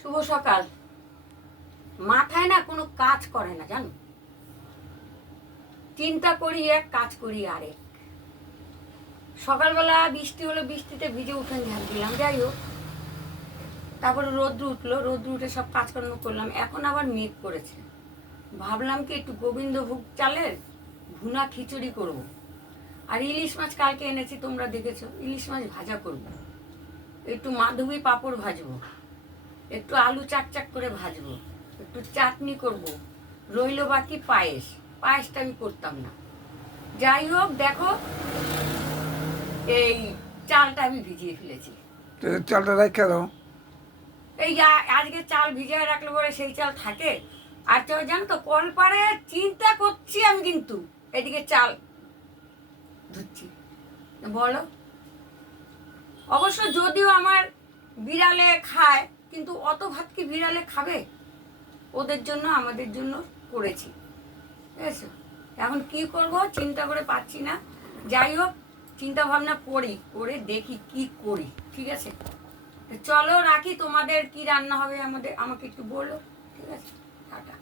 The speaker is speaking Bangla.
শুভ সকাল। মাথায় না কোনো কাজ করে না জানো, চিন্তা করি এক, কাজ করি আরেক। সকালবেলা বৃষ্টি হলো, বৃষ্টিতে ভিজে উঠোন ঝাড় দিলাম, যাই হোক। তারপরে রোদ্র উঠলো, রোদ্র উঠে সব কাজকর্ম করলাম। এখন আবার মেঘ করেছে, ভাবলাম কি একটু গোবিন্দভোগ চালের ভুনা খিচুড়ি করব। আর ইলিশ মাছ কালকে এনেছি, তোমরা দেখেছো। ইলিশ মাছ ভাজা করব, একটু মাধবী পাঁপড় ভাজবো, একটু আলু চাকচাক করে ভাজবো, একটু চাটনি করব, রইল বাকি পায়েস। পায়েসটা আমি করতাম না, যাই হোক। দেখো, এই চালটা আমি ভিজিয়ে ফেলেছি। চালটা রেখে দাও। এই আজকে চাল ভিজিয়ে রাখলে পরে সেই চাল থাকে। আর তো জানো তো, কলপারে চিন্তা করছি আমি, কিন্তু এদিকে চাল ধুচ্ছি। বলো, অবশ্য যদিও আমার বিড়ালে খায়, কিন্তু অত ভাত কি বিড়ালে খাবে? ওদের জন্য আমাদের জন্য করেছি, ঠিক আছে। এখন কি করব চিন্তা করে পাচ্ছি না। যাই হোক, চিন্তা ভাবনা করি, করে দেখি কি করি, ঠিক আছে। চলো রাখি, তোমাদের কি রান্না হবে আমাকে একটু বলো, ঠিক আছে। টাটা।